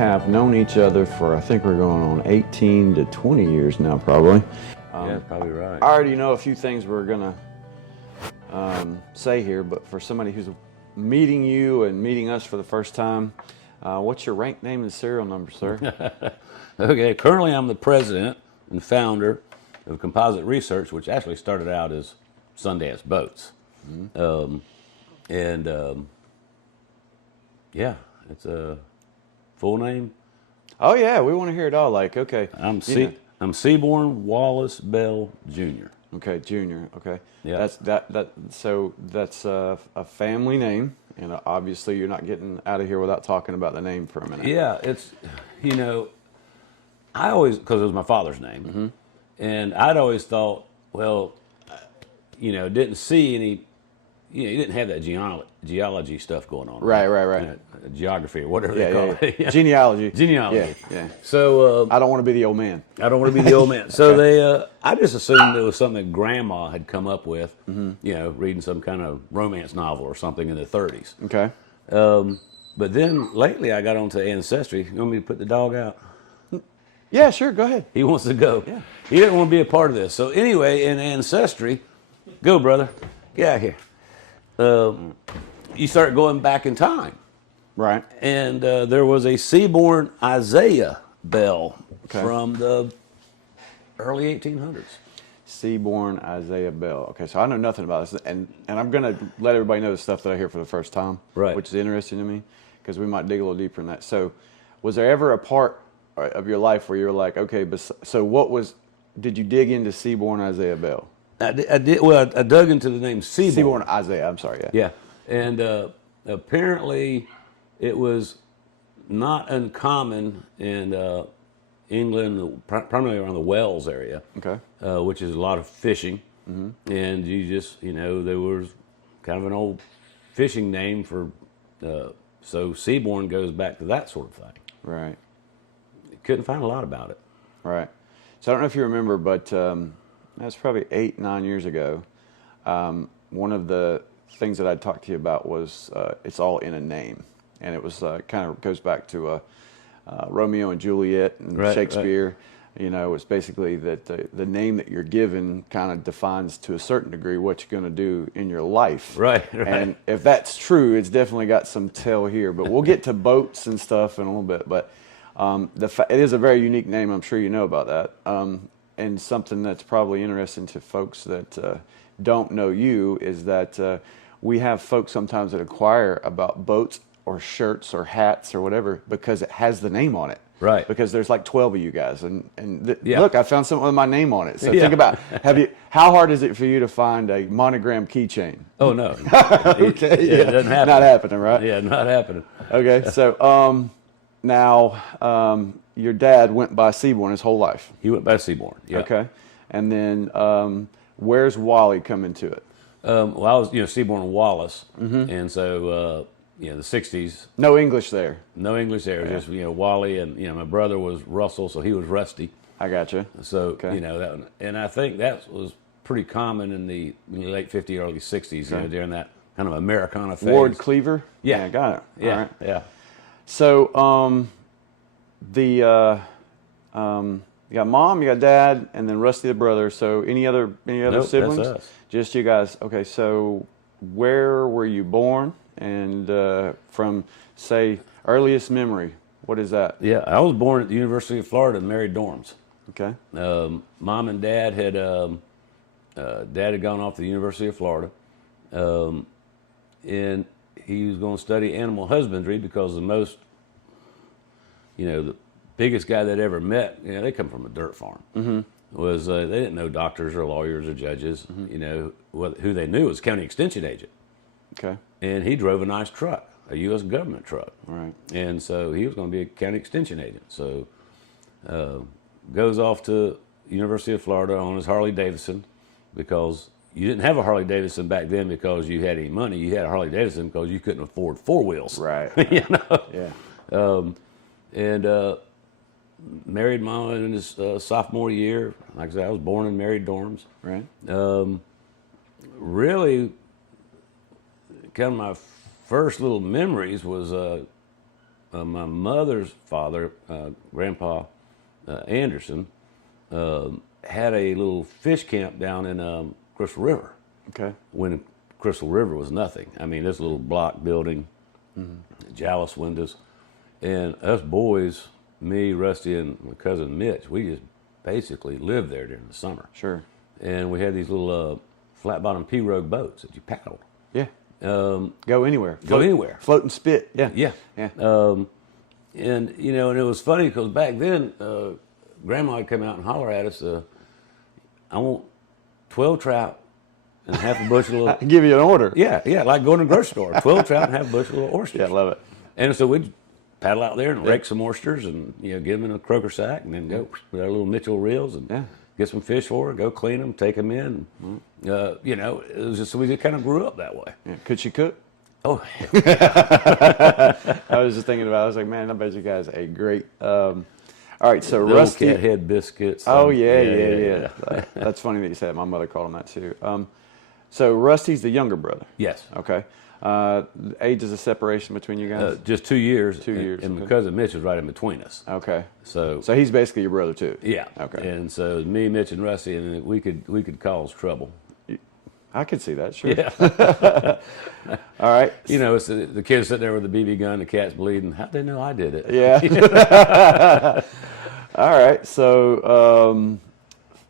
have known each other for, I think we're going on 18 to 20 years now, probably. Yeah, probably right. I already know a few things we're going to say here, but for somebody who's meeting you and meeting us for the first time, what's your rank, name, and serial number, sir? Okay, currently I'm the president and founder of Composite Research, which actually started out as Sundance Boats. Mm-hmm. Yeah, it's a full name. Oh yeah, we want to hear it all. Like, okay, I'm Seaborn Wallace Bell Jr. Okay, Junior. Okay, yeah. That's a family name, and obviously you're not getting out of here without talking about the name for a minute. Yeah, it's I always, because it was my father's name, mm-hmm. and I'd always thought, well, didn't see any. You didn't have that geology stuff going on. Right. Geography or whatever they call it. Yeah. Genealogy. Yeah. So I don't want to be the old man. So I just assumed it was something that Grandma had come up with. Mm-hmm. Reading some kind of romance novel or something in the 30s. Okay. But then lately I got onto Ancestry. You want me to put the dog out? Yeah, sure. Go ahead. He wants to go. Yeah. He didn't want to be a part of this. So anyway, in Ancestry, go brother, get out of here. You start going back in time. Right. And there was a Seaborn Isaiah Bell from the early 1800s. Seaborn Isaiah Bell. Okay, so I know nothing about this, and I'm going to let everybody know the stuff that I hear for the first time, right? Which is interesting to me, because we might dig a little deeper in that. So, was there ever a part of your life where you were like, okay, so did you dig into Seaborn Isaiah Bell? I did. Well, I dug into the name Seaborn. Seaborn Isaiah. I'm sorry. Yeah. And apparently, it was not uncommon in England, primarily around the Wales area. Okay. Which is a lot of fishing, mm-hmm. and you just there was kind of an old fishing name for. So Seaborn goes back to that sort of thing. Right. Couldn't find a lot about it. Right. So I don't know if you remember, but that's probably 8-9 years ago. One of the things that I'd talked to you about was it's all in a name, and it was kind of goes back to Romeo and Juliet and Shakespeare. Right. It's basically that the name that you're given kind of defines to a certain degree what you're going to do in your life. Right. And if that's true, it's definitely got some tell here. But we'll get to boats and stuff in a little bit. But it is a very unique name. I'm sure you know about that. And something that's probably interesting to folks that don't know you is that we have folks sometimes that inquire about boats or shirts or hats or whatever because it has the name on it. Right. Because there's like 12 of you guys. Look, I found something with my name on it. So think about, how hard is it for you to find a monogram keychain? Oh, no. Okay. It doesn't happen. Not happening, right? Yeah, not happening. Okay. So now your dad went by Seaborn his whole life. He went by Seaborn, yeah. Okay. And then where's Wally come into it? Well, I was, Seaborn Wallace. Mm-hmm. And so, the 60s. No English there. No English there. Yeah. Just, Wally, and, my brother was Russell, so he was Rusty. I gotcha. So, and I think that was pretty common in the late 50s, early 60s, during that kind of Americana phase. Ward Cleaver? Yeah. Got it. Yeah. All right. Yeah. So, you got mom, you got dad, and then Rusty the brother. So any other Nope, siblings? That's us. Just you guys. Okay, so where were you born? And from, say, earliest memory, what is that? Yeah, I was born at the University of Florida in married dorms. Okay. Mom and dad had gone off to the University of Florida, and he was going to study animal husbandry because the biggest guy they'd ever met, they come from a dirt farm, mm-hmm. was they didn't know doctors or lawyers or judges. Mm-hmm. Who they knew was county extension agent. Okay. And he drove a nice truck, a U.S. government truck. Right. And so he was going to be a county extension agent. So goes off to University of Florida on his Harley Davidson, because you didn't have a Harley Davidson back then because you had any money. You had a Harley Davidson because you couldn't afford four wheels. Right. Yeah. And married mom in his sophomore year. Like I said, I was born in married dorms. Right. Really, kind of my first little memories was my mother's father, Grandpa Anderson, had a little fish camp down in Crystal River. Okay. When Crystal River was nothing. I mean, this little block building, jalousie windows, and us boys, me, Rusty, and my cousin Mitch, we just basically lived there during the summer. Sure. And we had these little flat-bottom pirogue boats that you paddled. Yeah. Go anywhere. Go anywhere. Float and spit. Yeah. Yeah. Yeah. And you know, and it was funny because back then, Grandma would come out and holler at us, "I want 12 trout and half a bushel of." Give you an order. Yeah, like going to the grocery store. 12 trout and half a bushel of oysters. Yeah, I love it. And so we'd paddle out there and rake some oysters and, you know, get them in a croaker sack and then go with our little Mitchell reels and get some fish for her, go clean them, take them in. You know, it was just, we just kind of grew up that way. Yeah. Could she cook? Oh, I was just thinking about it. I was like, man, I bet you guys ate great. All right, so the Rusty. old cat head biscuits. Oh, yeah. That's funny that you said it. My mother called him that too. So Rusty's the younger brother. Yes. Okay. Age is a separation between you guys? Just 2 years. 2 years. And my cousin Mitch was right in between us. Okay. So he's basically your brother too? yeah. Okay. And so me, Mitch, and Rusty, and we could cause trouble. I could see that, sure. Yeah. All right. You know, it's the kids sitting there with the BB gun, the cat's bleeding. How'd they know I did it? Yeah. All right. So,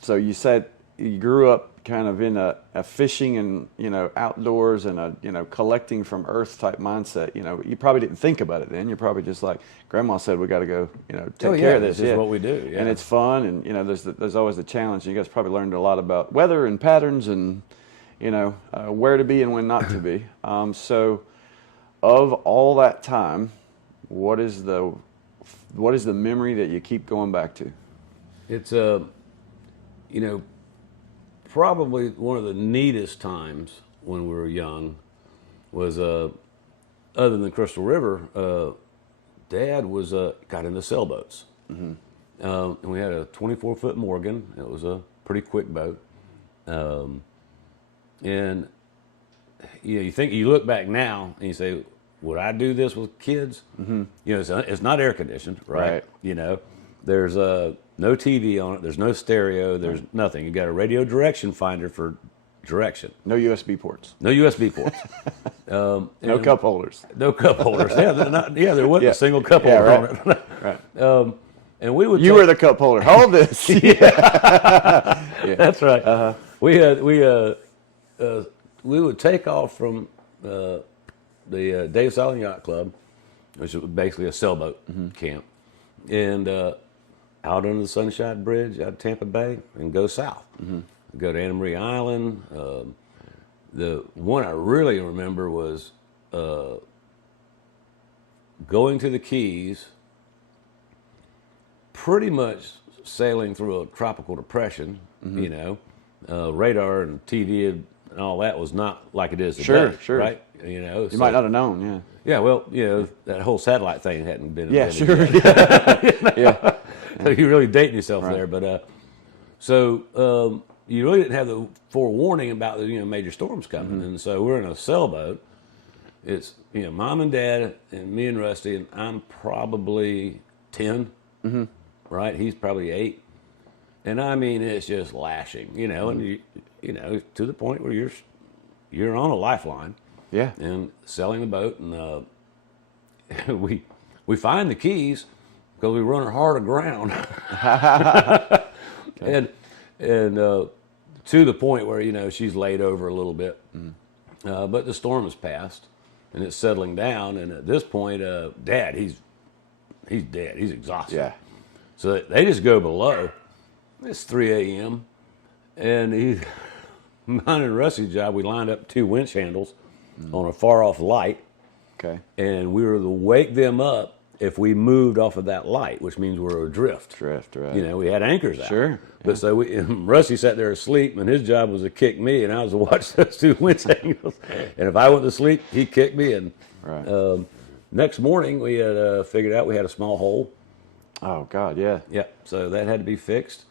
so you said you grew up kind of in a fishing and, you know, outdoors and a, you know, collecting from earth type mindset. You know, you probably didn't think about it then. You're probably just like, Grandma said, we got to go, you know, take care of this. This is what we do. Yeah. And it's fun. And, you know, there's always the challenge. You guys probably learned a lot about weather and patterns and, you know, where to be and when not to be. So of all that time, what is the memory that you keep going back to? It's you know, probably one of the neatest times when we were young was other than Crystal River, Dad was got into sailboats, and we had a 24-foot Morgan. It was a pretty quick boat, and you know, you look back now and you say, would I do this with kids? Mm-hmm. You know, it's not air conditioned, right? You know, there's no TV on it. There's no stereo. There's nothing. You got a radio direction finder for direction. No USB ports. No USB ports. No cup holders. No cup holders. Yeah, there wasn't a single cup holder on it. Right. And we would. You were the cup holder. Hold this. Yeah. That's right. We would take off from the Davis Island Yacht Club, which was basically a sailboat camp, and out under the Sunshine Bridge out of Tampa Bay and go south. Go to Anna Maria Island. The one I really remember was going to the Keys, pretty much sailing through a tropical depression, you know, radar and TV and all that was not like it is today. Sure. Right? You know, you might not have known, yeah. Yeah, well, you know, that whole satellite thing hadn't been invented. Yeah. So you're really dating yourself there. But so you really didn't have the forewarning about the, you know, major storms coming. And so we're in a sailboat. It's, you know, Mom and Dad and me and Rusty, and I'm probably 10, right? He's probably 8. And I mean, it's just lashing, you know, and you know, to the point where you're on a lifeline. Yeah. And selling the boat, and we find the Keys because we run her hard aground. And to the point where, you know, she's laid over a little bit. But the storm has passed and it's settling down, and at this point, Dad, he's dead. He's exhausted. Yeah. So they just go below. It's 3 a.m. and mine and Rusty's job, we lined up 2 winch handles on a far-off light. Okay. And we were to wake them up if we moved off of that light, which means we're adrift. Drift, right. You know, we had anchors out. Sure. But so Rusty sat there asleep, and his job was to kick me, and I was to watch those 2 winch handles. And if I went to sleep, he kicked me. And next morning, we had figured out we had a small hole. Oh, God, yeah. Yeah, so that had to be fixed.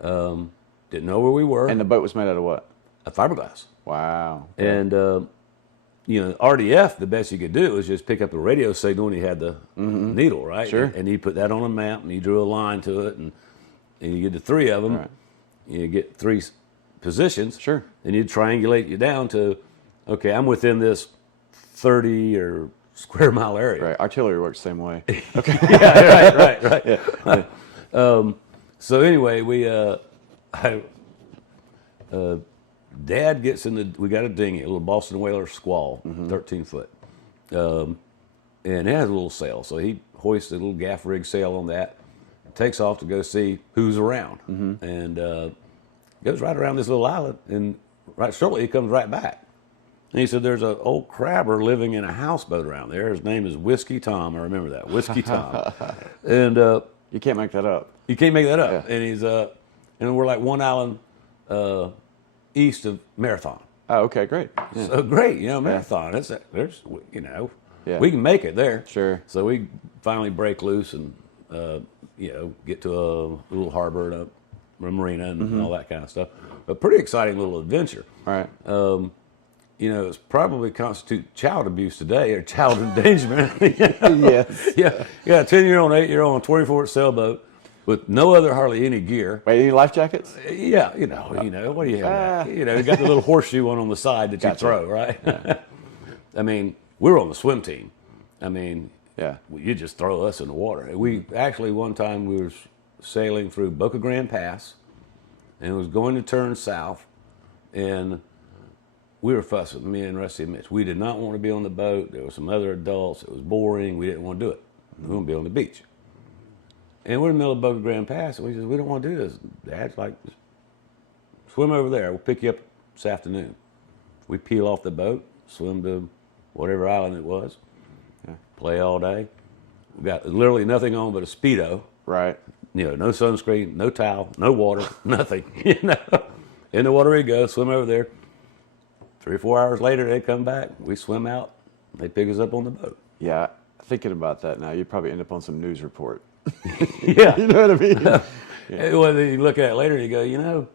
Didn't know where we were. And the boat was made out of what? A fiberglass. Wow. And RDF, the best you could do was just pick up a radio signal and you had the needle, right? Sure. And you put that on a map and you drew a line to it, and you get the three of them. Right. You get three positions. Sure. And you triangulate you down to, okay, I'm within this 30 or square mile area. Right. Artillery works the same way. Okay. Yeah, right. Yeah. So anyway, Dad gets we got a dinghy, a little Boston Whaler Squall, 13 foot. And it has a little sail. So he hoists a little gaff rig sail on that, takes off to go see who's around. And goes right around this little island. And right shortly, he comes right back. And he said, there's an old crabber living in a houseboat around there. His name is Whiskey Tom. I remember that, Whiskey Tom. And you can't make that up. you can't make that up. Yeah. And he's and we're like one island east of Marathon. Oh, okay, great. Yeah. So great, Marathon. There's Yeah. we can make it there. Sure. So we finally break loose and get to a little harbor and a marina and all that kind of stuff. A pretty exciting little adventure. All right. It's probably constitute child abuse today or child endangerment. Yes. Yeah, 10-year-old, 8-year-old on a 24-foot sailboat with no other hardly any gear. Wait, any life jackets? Yeah, what do you have? You got the little horseshoe one on the side that you throw, right? Yeah. I mean, we were on the swim team. I mean, Yeah. you just throw us in the water. We actually, one time we were sailing through Boca Grande Pass and it was going to turn south, and we were fussing, me and Rusty and Mitch. We did not want to be on the boat. There were some other adults. It was boring. We didn't want to do it. We want to be on the beach. And we're in the middle of Boca Grande Pass, and we said, we don't want to do this. Dad's like, just swim over there. We'll pick you up this afternoon. We peel off the boat, swim to whatever island it was, play all day. We got literally nothing on but a Speedo. Right. No sunscreen, no towel, no water, nothing. In the water we go, swim over there. 3 or 4 hours later, they come back. We swim out. They pick us up on the boat. Yeah. Thinking about that now, you'd probably end up on some news report. Yeah. You know what I mean? Well, then you look at it later and you go,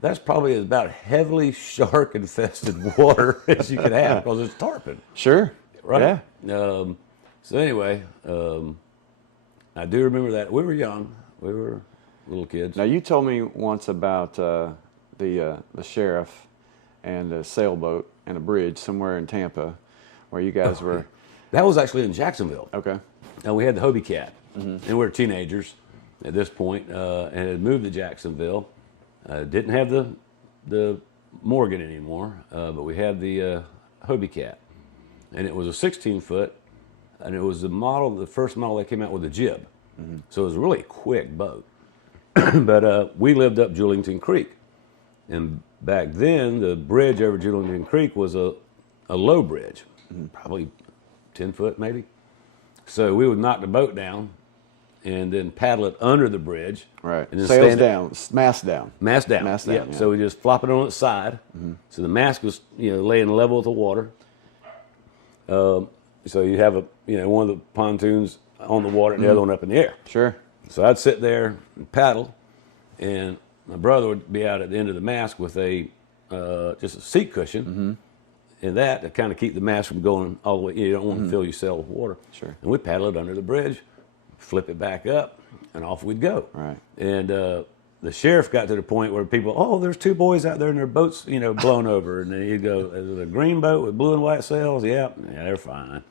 that's probably about heavily shark-infested water as you could have because it's tarpon. Sure. Right? Yeah. So anyway, I do remember that. We were young. We were little kids. Now, you told me once about the sheriff and a sailboat and a bridge somewhere in Tampa where you guys were. That was actually in Jacksonville. Okay. And we had the Hobie Cat. And we were teenagers at this point, and had moved to Jacksonville. Didn't have the Morgan anymore, but we had the Hobie Cat. And it was a 16-foot, and it was the first model that came out with a jib. So it was a really quick boat. But we lived up Julington Creek. And back then, the bridge over Julington Creek was a low bridge, probably 10 foot maybe. So we would knock the boat down and then paddle it under the bridge. Right. And then Sails down, mast down. Mast down. Mast down, yeah. So we just flop it on its side. So the mast was, laying level with the water. So you have one of the pontoons on the water and the other one up in the air. Sure. So I'd sit there and paddle, and my brother would be out at the end of the mast with just a seat cushion, and that to kind of keep the mast from going all the way. You don't want to fill your sail with water. Sure. And we'd paddle it under the bridge, flip it back up, and off we'd go. Right. And the sheriff got to the point where people, there's 2 boys out there and their boat's, blown over. And then he'd go, is it a green boat with blue and white sails? Yeah, they're fine.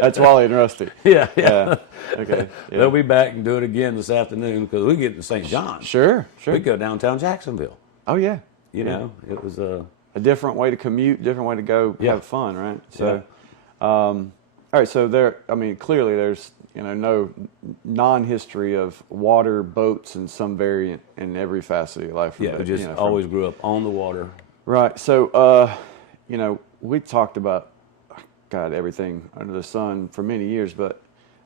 That's Wally and Rusty. Yeah. Okay. Yeah. They'll be back and do it again this afternoon because we get to St. John. Sure. We go downtown Jacksonville. Oh, yeah. It was a different way to commute, different way to go have fun, right? So, all right. So clearly there's no non-history of water, boats, and some variant in every facet of your life. We just always grew up on the water. Right. So, we talked about, everything under the sun for many years, but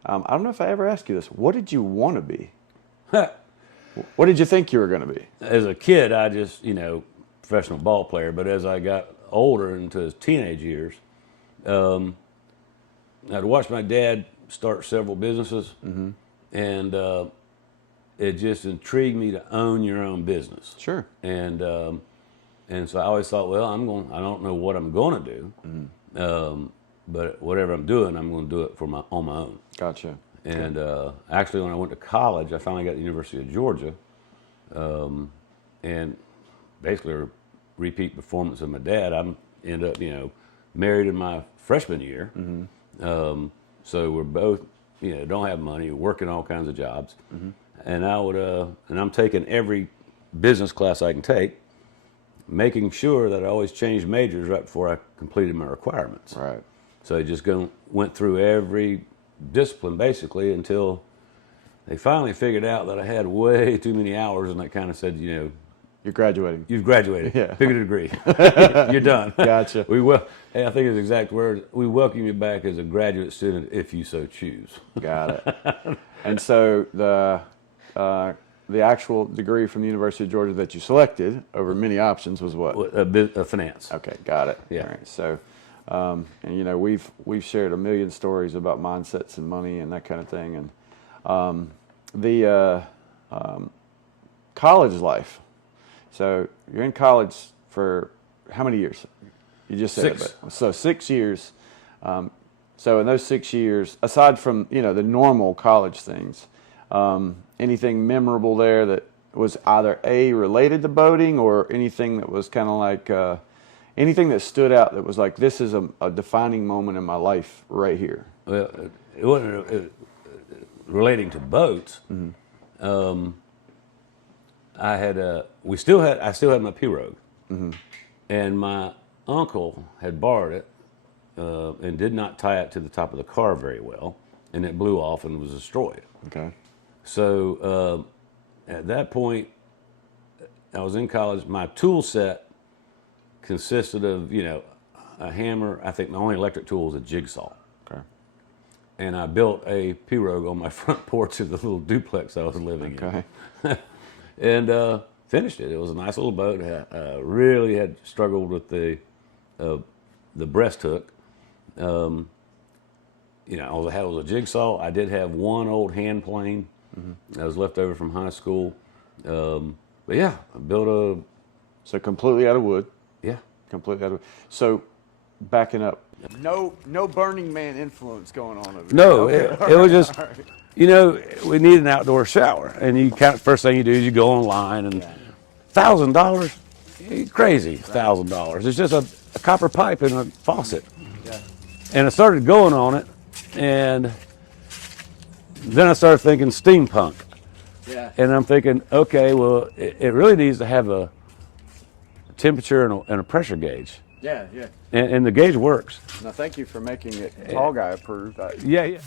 I don't know if I ever asked you this. What did you want to be? What did you think you were going to be? As a kid, I just, professional ball player. But as I got older into his teenage years, I'd watched my dad start several businesses, and it just intrigued me to own your own business. Sure. And And so I always thought, well, I don't know what I'm going to do, but whatever I'm doing, I'm going to do it on my own. Gotcha. And actually, when I went to college, I finally got the University of Georgia, and basically a repeat performance of my dad. I ended up, married in my freshman year. So we're both, don't have money, working all kinds of jobs, and I'm taking every business class I can take, making sure that I always changed majors right before I completed my requirements. Right. So I just went through every discipline basically until they finally figured out that I had way too many hours, and they kind of said, You're graduating. you've graduated, Yeah. pick a degree, you're done. Gotcha. Hey, I think his exact words, we welcome you back as a graduate student if you so choose. Got it. And so the actual degree from the University of Georgia that you selected over many options was what? A finance. Okay, got it. Yeah. All right. So, and we've shared a million stories about mindsets and money and that kind of thing, and the college life. So you're in college for how many years? You just said 6. it. But, so 6 years. So in those 6 years, aside from the normal college things, anything memorable there that was either related to boating or anything that was kind of like anything that stood out that was like, this is a defining moment in my life right here? Well, it wasn't relating to boats. I still had my pirogue, and my uncle had borrowed it and did not tie it to the top of the car very well, and it blew off and was destroyed. Okay. So at that point, I was in college. My tool set consisted of a hammer. I think my only electric tool was a jigsaw. Okay. And I built a pirogue on my front porch of the little duplex I was living Okay. in. And finished it. It was a nice little boat. Really had struggled with the breast hook. All I had was a jigsaw. I did have one old hand plane that was left over from high school. But yeah, I built So completely out of wood. yeah. Completely out of wood. So backing up. No Burning Man influence going on over there. No, Okay. it was just, we need an outdoor shower. And first thing you do is you go online and $1,000? You're crazy, $1,000. It's just a copper pipe and a faucet. Yeah. And I started going on it, and then I started thinking steampunk. Yeah. And I'm thinking, okay, well, it really needs to have a temperature and a pressure gauge. Yeah. And the gauge works. Now, thank you for making it tall guy approved. Yeah.